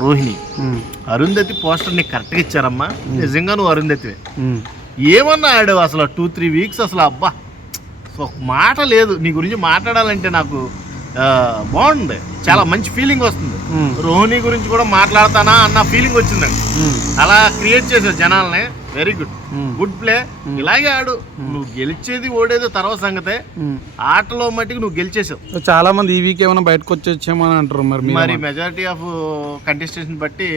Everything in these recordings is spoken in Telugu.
రోహిణి అరుంధతి పోస్టర్ నీకు కరెక్ట్గా ఇచ్చారమ్మా. నిజంగా నువ్వు అరుంధతివే. ఏమన్నా ఆడావు అసలు 2-3 వీక్స్ అసలు అబ్బా ఒక మాట లేదు నీ గురించి మాట్లాడాలంటే. నాకు బాగుంది, చాలా మంచి ఫీలింగ్ వస్తుంది. రోహిణి గురించి కూడా మాట్లాడతానా అన్న ఫీలింగ్ వచ్చిందండి. అలా క్రియేట్ చేసావు జనాల్ని. Very good, good play. ఇలాగే ఆడు. నువ్వు గెలిచేది ఓడేది తర్వాత సంగతే. ఆటలో మట్టికి నువ్వు గెలిచేసావు. చాలా మంది ఈ వీక్ ఏమైనా బయటకు వచ్చేమో అని అంటారు. మరి మెజారిటీ ఆఫ్ కంటెస్టెంట్స్ బట్టి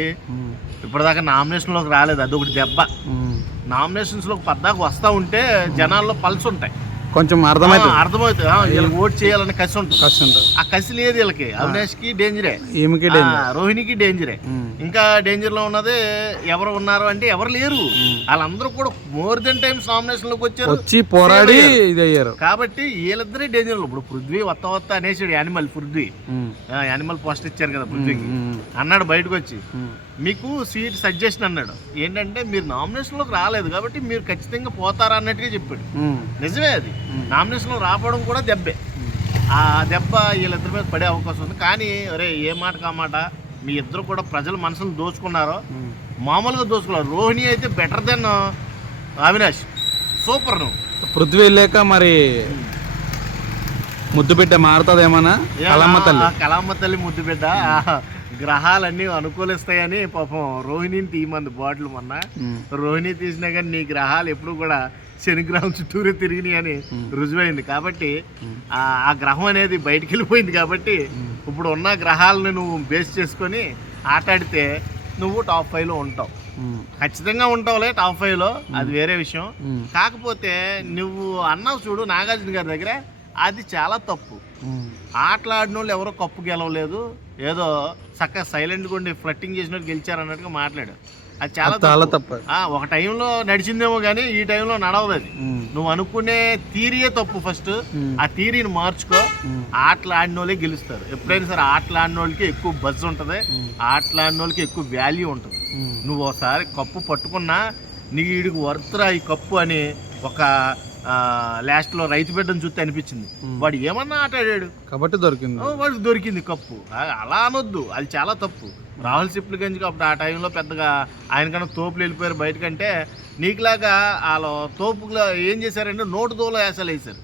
ఇప్పటిదాకా నామినేషన్ లోకి రాలేదు. అదొకటి దెబ్బ. నామినేషన్స్ లోకి పద్దాకు వస్తా ఉంటే జనాల్లో పల్స్ ఉంటాయి, కొంచెం అర్థమవుతుంది. వీళ్ళకి ఓట్ చేయాలని కసి ఉంటుంది. ఆ కసి లేదు వీళ్ళకి. అవినాష్ కి డేంజరే, రోహిణికి డేంజరే. ఇంకా డేంజర్ లో ఉన్నది ఎవరు ఉన్నారు అంటే ఎవరు లేరు. వాళ్ళందరూ కూడా మోర్ దెన్ టైమ్స్ నామినేషన్ లోకి వచ్చి పోరాడి ఇది అయ్యారు. కాబట్టి వీళ్ళిద్దరే డేంజర్ లో. ఇప్పుడు పృథ్వీ వత్త అనేసాడు. యానిమల్ పోస్ట్ ఇచ్చారు కదా పృథ్వీకి. అన్నాడు బయటకు వచ్చి, మీకు స్వీట్ సజెషన్ అన్నాడు. ఏంటంటే మీరు నామినేషన్ లోకి రాలేదు కాబట్టి మీరు ఖచ్చితంగా పోతారా అన్నట్టుగా చెప్పాడు. నిజమే, అది నామినేషన్ లో రావడం కూడా దెబ్బే. ఆ దెబ్బ వీళ్ళిద్దరి మీద పడే అవకాశం ఉంది. కానీ అరే ఏ మాట కామాట మీ ఇద్దరు కూడా ప్రజల మనసును దోచుకున్నారో మామూలుగా దోచుకున్నారు. రోహిణి అయితే బెటర్ దెన్ అవినాష్. సూపర్. నువ్వు పృథ్వీ వెళ్ళాక మరి ముద్దు బిడ్డ మారుతుందేమన్నా? కళమ్మ తల్లి ముద్దు బిడ్డ. గ్రహాలన్నీ అనుకూలిస్తాయని పాపం రోహిణిని తీయమంది బాటిల్. మొన్న రోహిణి తీసినా కానీ నీ గ్రహాలు ఎప్పుడు కూడా శనిగ్రహం చుట్టూరే తిరిగినాయి అని రుజువైంది. కాబట్టి ఆ గ్రహం అనేది బయటికి వెళ్ళిపోయింది. కాబట్టి ఇప్పుడు ఉన్న గ్రహాలను నువ్వు బేస్ చేసుకొని ఆటాడితే నువ్వు టాప్ 5లో ఉంటావు. ఖచ్చితంగా ఉంటావులే టాప్ 5లో, అది వేరే విషయం. కాకపోతే నువ్వు అన్నావు చూడు నాగార్జున గారి దగ్గర, అది చాలా తప్పు. ఆటలాడిన వాళ్ళు ఎవరో కప్పు గెలవలేదు, ఏదో చక్కగా సైలెంట్గా ఉండి ఫ్లట్టింగ్ చేసినట్టు గెలిచారు అన్నట్టుగా మాట్లాడాడు. అది చాలా తప్పు. ఒక టైంలో నడిచిందేమో కానీ ఈ టైంలో నడవదు. అది నువ్వు అనుకునే థీరీయే తప్పు. ఫస్ట్ ఆ థీరీని మార్చుకో. ఆటలు ఆడిన వాళ్ళే గెలుస్తారు ఎప్పుడైనా సరే. ఆటలు ఆడిన వాళ్ళకి ఎక్కువ బజ్ ఉంటుంది, ఆటలు ఆడిన వాళ్ళకి ఎక్కువ వాల్యూ ఉంటుంది. నువ్వు ఒకసారి కప్పు పట్టుకున్నా నీకు వీడికి వర్త్రా ఈ కప్పు అని ఒక లాస్ట్లో రైతు బిడ్డను చూస్తే అనిపించింది. వాడు ఏమన్నా ఆట ఆడాడు కాబట్టి వాడికి దొరికింది కప్పు. అలా అనొద్దు, అది చాలా తప్పు. రాహుల్ సిప్లిగంజ్కి అప్పుడు ఆ టైంలో పెద్దగా ఆయనకన్నా తోపులు వెళ్ళిపోయారు బయటకంటే. నీకులాగా వాళ్ళు తోపులో ఏం చేశారంటే నోటు దోలో వేసాలు వేసారు.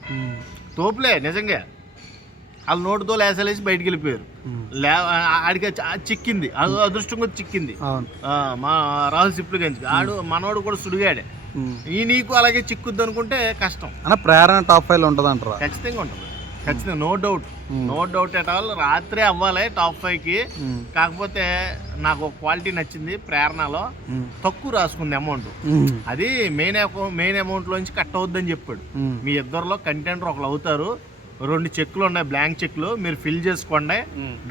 తోపులే నిజంగా. వాళ్ళు నోటు దోలు వేసాలు వేసి బయటకు వెళ్ళిపోయారు. ఆడికి చిక్కింది, అదృష్టంగా చిక్కింది మా రాహుల్ సిప్లిగంజ్కి. మనోడు కూడా సుడిగాడే. ఈ నీకు అలాగే చిక్కుద్ది అనుకుంటే కష్టం. ప్రేరణ టాప్ 5లో ఉంటుంది అంటారా? ఖచ్చితంగా ఉంటుంది, ఖచ్చితంగా. No doubt at all. రాత్రే అవ్వాలి టాప్ 5కి. కాకపోతే నాకు ఒక క్వాలిటీ నచ్చింది ప్రేరణలో. తక్కువ రాసుకుంది అమౌంట్. అది మెయిన్ అమౌంట్ లోంచి కట్ అవుద్దని చెప్పాడు. మీ ఇద్దరిలో కంటెండర్ ఒకరు అవుతారు. 2 చెక్లు ఉన్నాయి, బ్లాంక్ చెక్లు, మీరు ఫిల్ చేసుకోండి.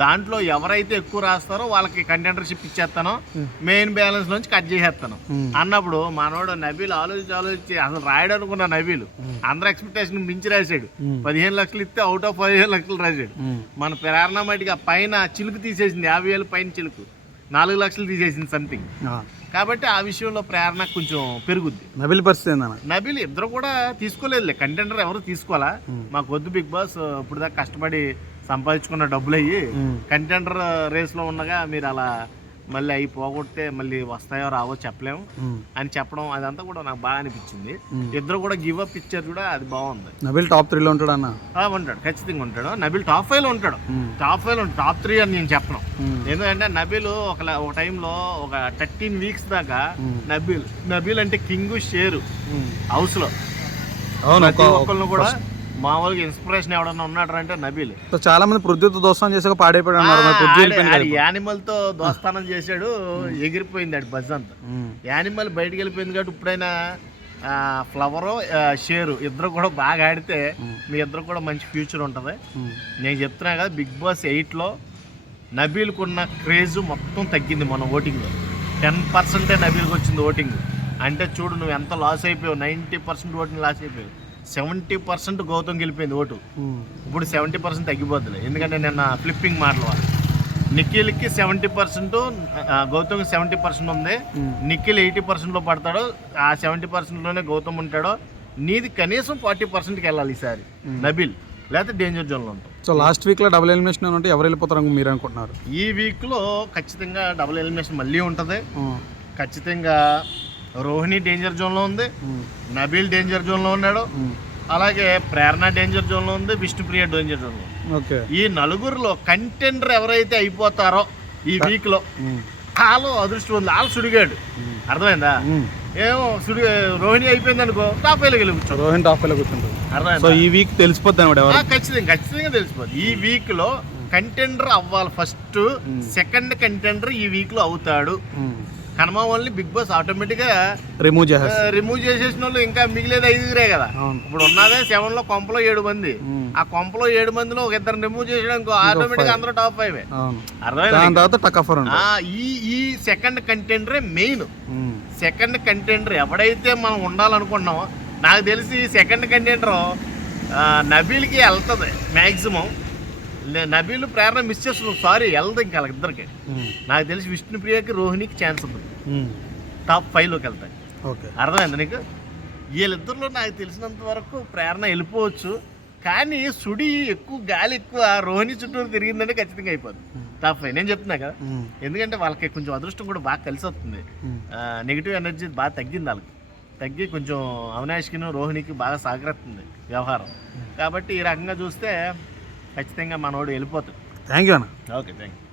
దాంట్లో ఎవరైతే ఎక్కువ రాస్తారో వాళ్ళకి కంటెండర్షిప్ ఇచ్చేస్తాను, మెయిన్ బ్యాలెన్స్ నుంచి కట్ చేసేస్తాను అన్నప్పుడు మనోడు నబీల్ ఆలోచించి అసలు రాయడం అనుకున్న నబీల్ అందరు ఎక్స్పెక్టేషన్ మించి రాశాడు. 15 లక్షలు ఇస్తే అవుట్ ఆఫ్ 15 లక్షలు రాశాడు. మన ప్రేరణ మటుగా పైన చిలుకు తీసేసింది, 50,000 పైన చిలుకు 4 లక్షలు తీసేసింది సంథింగ్. కాబట్టి ఆ విషయంలో ప్రేరణ కొంచెం పెరుగుద్ది. నబీల్ పరిస్థితి నబీల్ ఇద్దరు కూడా తీసుకోలేదులే, కంటెండర్ ఎవరు తీసుకోవాలా. మాకు వద్దు బిగ్ బాస్, ఇప్పుడు దాకా కష్టపడి సంపాదించుకున్న డబ్బులు అయ్యి కంటెండర్ రేస్లో ఉండగా మీరు అలా మళ్ళీ అవి పోగొట్టే మళ్ళీ వస్తాయో రావో చెప్పలేము అని చెప్పడం అదంతా కూడా నాకు బాగా అనిపించింది. ఇద్దరు కూడా గివ్ అప్ ఇచ్చారు కూడా, అది బాగుంది. నబీల్ టాప్ 3లో ఉంటాడు అన్న? ఉంటాడు, ఖచ్చితంగా ఉంటాడు. నబీల్ టాప్ 5లో ఉంటాడు. టాప్ 5లో టాప్ 3 అని నేను చెప్పను. ఎందుకంటే నబీల్ ఒక టైంలో ఒక 13 వీక్స్ దాకా నబీల్ అంటే కింగ్ షేరు హౌస్ లో. ప్రతి ఒక్కళ్ళు కూడా మామూలుగా ఇన్స్పిరేషన్ ఎవడన్నా ఉన్నాడు అంటే నబీల్. చాలా మంది పృథ్వీతో దోస్తానం చేసాక పాడైపోయాడు. యానిమల్ తో దోస్తానం చేశాడు, ఎగిరిపోయింది ఆడి బజ్ అంతా. యానిమల్ బయటకు వెళ్ళిపోయింది కాబట్టి ఇప్పుడైనా ఫ్లవర్ షేరు ఇద్దరు కూడా బాగా ఆడితే మీ ఇద్దరు కూడా మంచి ఫ్యూచర్ ఉంటుంది. నేను చెప్తున్నా కదా, బిగ్ బాస్ 8లో నబీల్కి ఉన్న క్రేజ్ మొత్తం తగ్గింది. మన ఓటింగ్లో 10% నబీల్కి వచ్చింది ఓటింగ్. అంటే చూడు నువ్వు ఎంత లాస్ అయిపోయావు. 90% ఓటింగ్ లాస్ అయిపోయావు. 70% గౌతమ్ గెలిపోయింది ఓటు. ఇప్పుడు 70% తగ్గిపోతుంది. ఎందుకంటే నిన్న ఫ్లిప్పింగ్ మాటలు నిఖిల్కి 70%, గౌతమ్కి 70% ఉంది. నిఖిల్ 80%లో పడతాడు, ఆ 70%లోనే గౌతమ్ ఉంటాడో. నీది కనీసం 40%కి వెళ్ళాలి ఈసారి నబీల్, లేకపోతే డేంజర్ జోన్లో ఉంటాం. సో లాస్ట్ వీక్లో డబుల్ ఎలిమినేషన్ ఉంటే ఎవరు వెళ్ళిపోతారు మీరు అనుకుంటున్నారు? ఈ వీక్లో ఖచ్చితంగా డబుల్ ఎలిమినేషన్ మళ్ళీ ఉంటుంది. ఖచ్చితంగా రోహిణి డేంజర్ జోన్లో ఉంది, నబీల్ డేంజర్ జోన్లో ఉన్నాడు, అలాగే ప్రేరణ డేంజర్ జోన్లో ఉంది, విష్ణుప్రియ డేంజర్ జోన్లో. ఓకే, ఈ నలుగురిలో కంటెండర్ ఎవరైతే అయిపోతారో ఈ వీక్లో చాలా అదృష్టం ఉంది. వాళ్ళు సుడిగాడు, అర్థమైందా? ఏమో రోహిణి అయిపోయింది అనుకో, టాప్ ఫైవ్లోకి వెళ్ళి కూర్చో, రోహిణి టాప్ ఫైవ్లో కూర్చుంటారు. అర్థమైందా? సో ఈ వీక్ తెలిసిపోద్ది అనమాట ఎవరు? ఖచ్చితంగా తెలిసిపోద్ది. ఈ వీక్లో కంటెండర్ అవ్వాలి. ఫస్ట్ సెకండ్ కంటెండర్ ఈ వీక్లో అవుతాడు. కనుమ వాళ్ళని బిగ్ బాస్ ఆటోమేటిక్గా రిమూవ్ చేసేసిన వాళ్ళు ఇంకా మిగిలేదు 5 కదా. ఇప్పుడు ఉన్నదే 7లో కొంపలో 7 మంది. ఆ కొంపలో 7 మందిలో ఒక ఇద్దరు రిమూవ్ చేయడానికి ఆటోమేటిక్గా అందరూ టాప్ 5. అర్థమైందా? ఈ సెకండ్ కంటెండరే మెయిన్. సెకండ్ కంటెండర్ ఎవడైతే మనం ఉండాలనుకుంటున్నామో, నాకు తెలిసి సెకండ్ కంటెండర్ నబీల్కి వెళ్తుంది మ్యాక్సిమం. నబీల్ ప్రేరణ మిస్ చేస్తున్నాం, సారీ వెళ్తుంది ఇంకా ఇద్దరికి. నాకు తెలిసి విష్ణుప్రియకి రోహిణికి ఛాన్స్ ఉంది, టాప్ 5లోకి వెళ్తాయి. అర్థమైంది నీకు? వీళ్ళిద్దరిలో నాకు తెలిసినంత వరకు ప్రేరణ వెళ్ళిపోవచ్చు, కానీ సుడి ఎక్కువ, గాలి ఎక్కువ రోహిణి చుట్టూరు తిరిగిందంటే ఖచ్చితంగా అయిపోద్ది టాప్ 5. నేను చెప్తున్నా కదా, ఎందుకంటే వాళ్ళకి కొంచెం అదృష్టం కూడా బాగా కలిసి వస్తుంది. నెగిటివ్ ఎనర్జీ బాగా తగ్గింది, వాళ్ళకి తగ్గి కొంచెం అవినాష్కి రోహిణికి బాగా సహకరిస్తుంది వ్యవహారం. కాబట్టి ఈ రకంగా చూస్తే ఖచ్చితంగా మనోడు వెళ్ళిపోతాడు. థ్యాంక్ యూ అన్న. Okay, thank you.